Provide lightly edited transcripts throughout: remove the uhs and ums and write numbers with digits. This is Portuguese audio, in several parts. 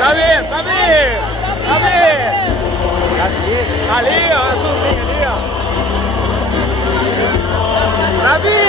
Tá vindo, tá vindo! Tá vindo! Ali, ó, azulzinho ali, ó. Tá vindo!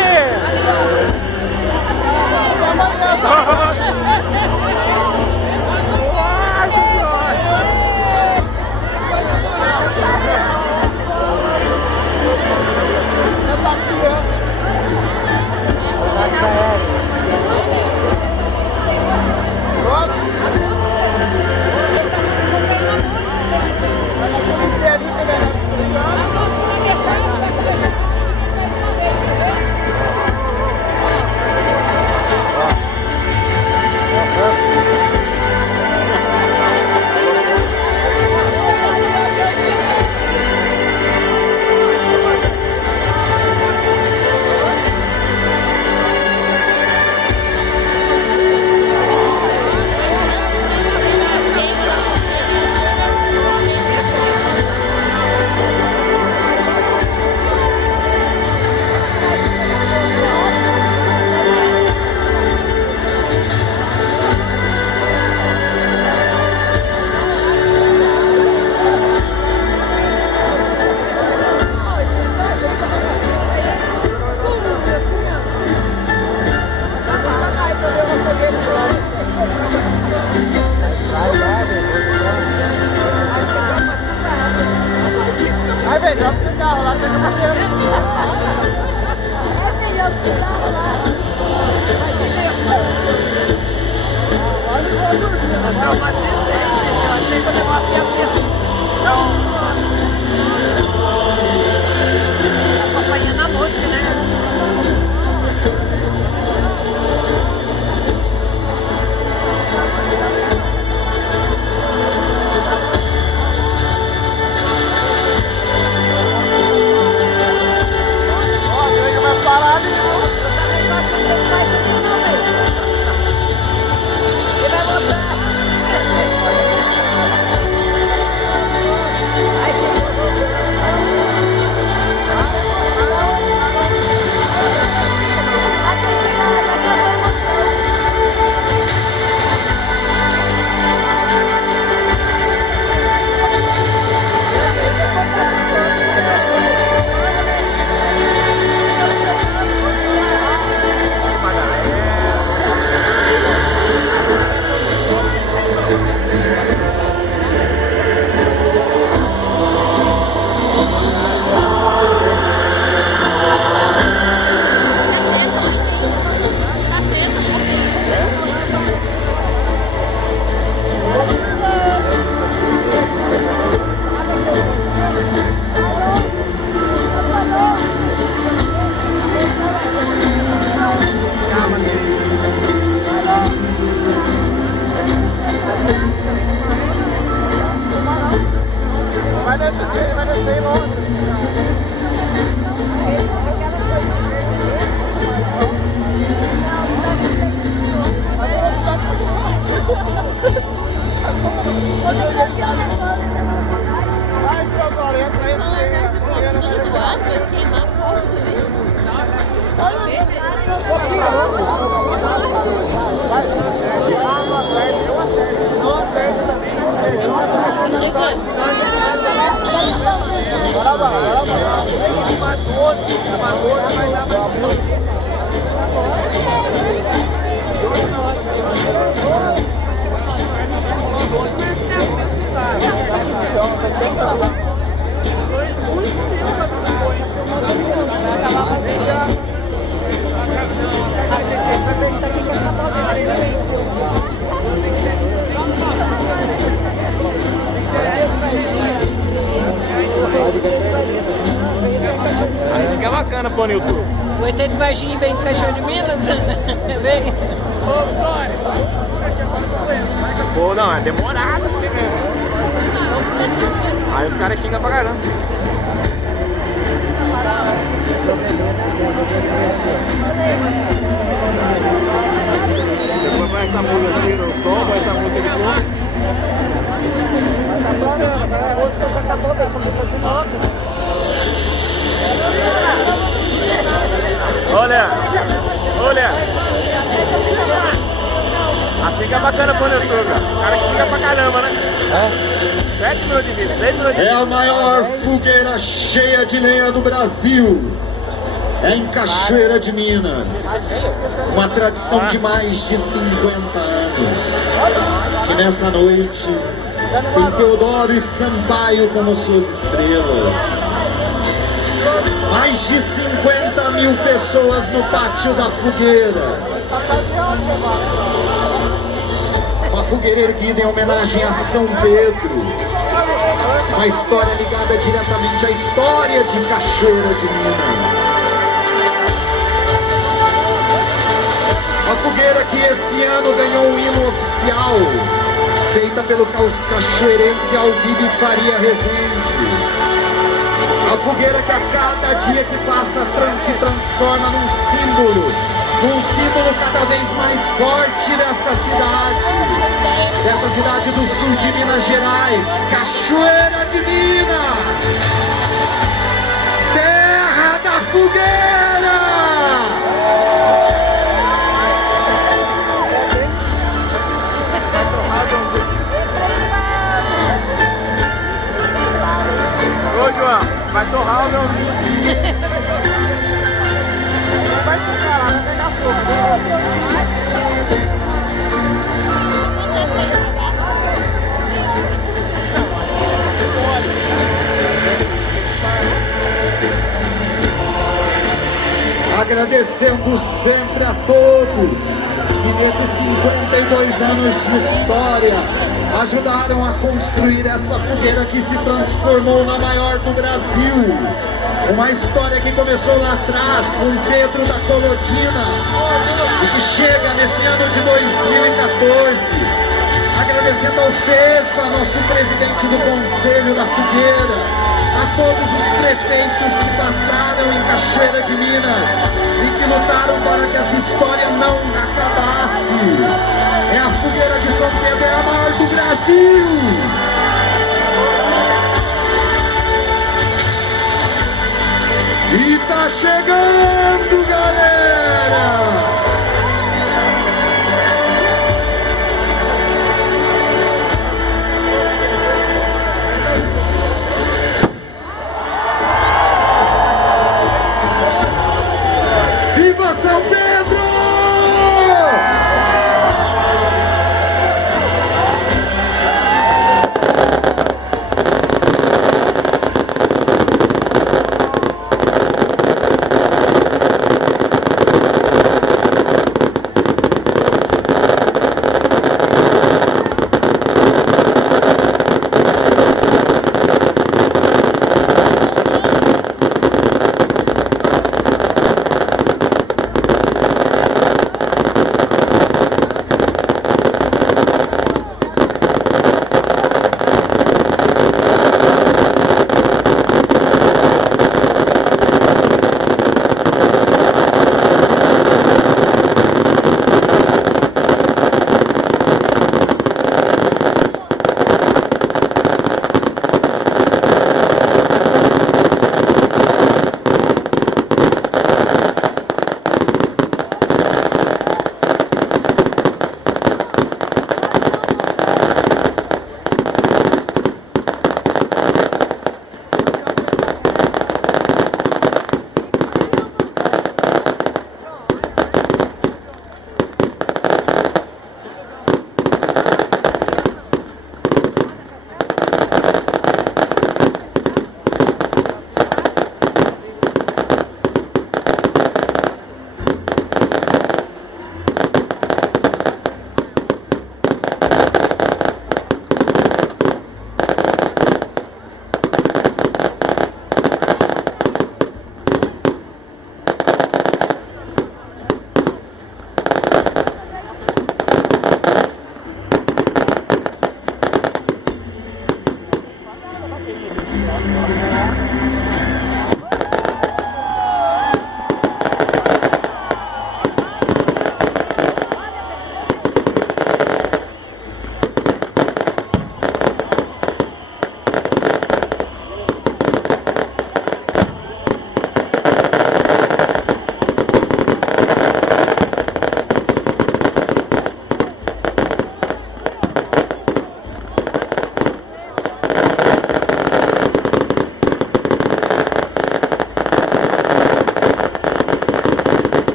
É melhor que esse carro lá, tem que bater. É melhor que esse carro lá. Eu traumatizei, gente. Eu achei que o negócio ia ser assim. Acompanhando a música, né? Parado e Eu também não achei que ele vai subir, não, velho. Ele vai voltar. Ai, que vai descer em Londres. A velocidade pode ser. Vai, viu agora, entra aí, porque a primeira vai levar. Agora vai. Uma 12, vai dar Assim que é bacana pôr no YouTube. o ET de Varginha vem do Caixão de Minas. Vem. Ô, Vitória. Pô, não, é demorado assim mesmo. Aí os caras xingam pra caramba. Depois vai essa música aqui no som, vai essa música de fundo. Tá parando, cara. acabou, bem, começou de novo. Olha, olha. Assim que é bacana pro YouTube, ó. Os caras xingam pra caramba, né? 7 minutos de vídeo, 6 minutos de vídeo. É a maior fogueira cheia de lenha do Brasil. É em Cachoeira de Minas. Uma tradição de mais de 50 anos. Que nessa noite tem Teodoro e Sampaio como suas estrelas. Mais de 50 mil pessoas no pátio da fogueira. Uma fogueira erguida em homenagem a São Pedro. Uma história ligada diretamente à história de Cachoeira de Minas. A fogueira que esse ano ganhou um hino oficial, feita pelo cachoeirense Albibe Faria Rezende. A fogueira que a cada dia que passa se transforma num símbolo cada vez mais forte dessa cidade do sul de Minas Gerais, Cachoeira de Minas, terra da fogueira! Ô, João, vai torrar o meuzinho. Vai chegar lá, vai pegar fogo. Agradecendo sempre a todos que nesses 52 anos de história ajudaram a construir essa fogueira que se transformou na maior do Brasil. Uma história que começou lá atrás com Pedro da Colodina e que chega nesse ano de 2014. Agradecendo ao FEPA, nosso presidente do Conselho da Fogueira, a todos os prefeitos que passaram em Cachoeira de Minas e que lutaram para que essa história não acabasse. É a fogueira de São Pedro, é a maior do Brasil! E tá chegando, galera! Viva São Pedro!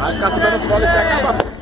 Vai ficar dando fora até acabar.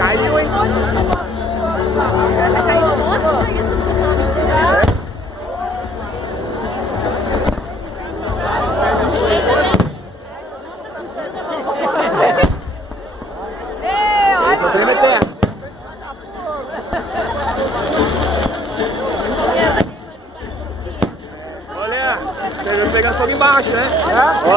Caiu, hein? Vai cair um monte de isso que o pessoal me ensinar. Esse é o trem eterno. Olha, você vai pegando fogo embaixo, né? Ó.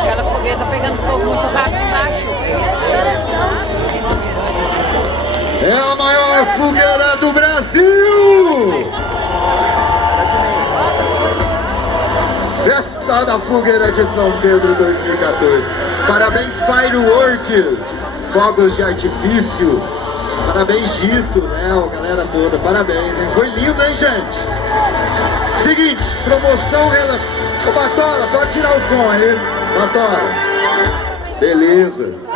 Aquela fogueira tá pegando fogo muito rápido embaixo. É a maior fogueira do Brasil! Festa da Fogueira de São Pedro 2014. Parabéns, Fireworks, fogos de artifício. Parabéns, Gito, né, galera toda. Parabéns, hein? Foi lindo, hein, gente? Seguinte, promoção relâmpago. Ô, Batola, pode tirar o som aí. Batola. Beleza.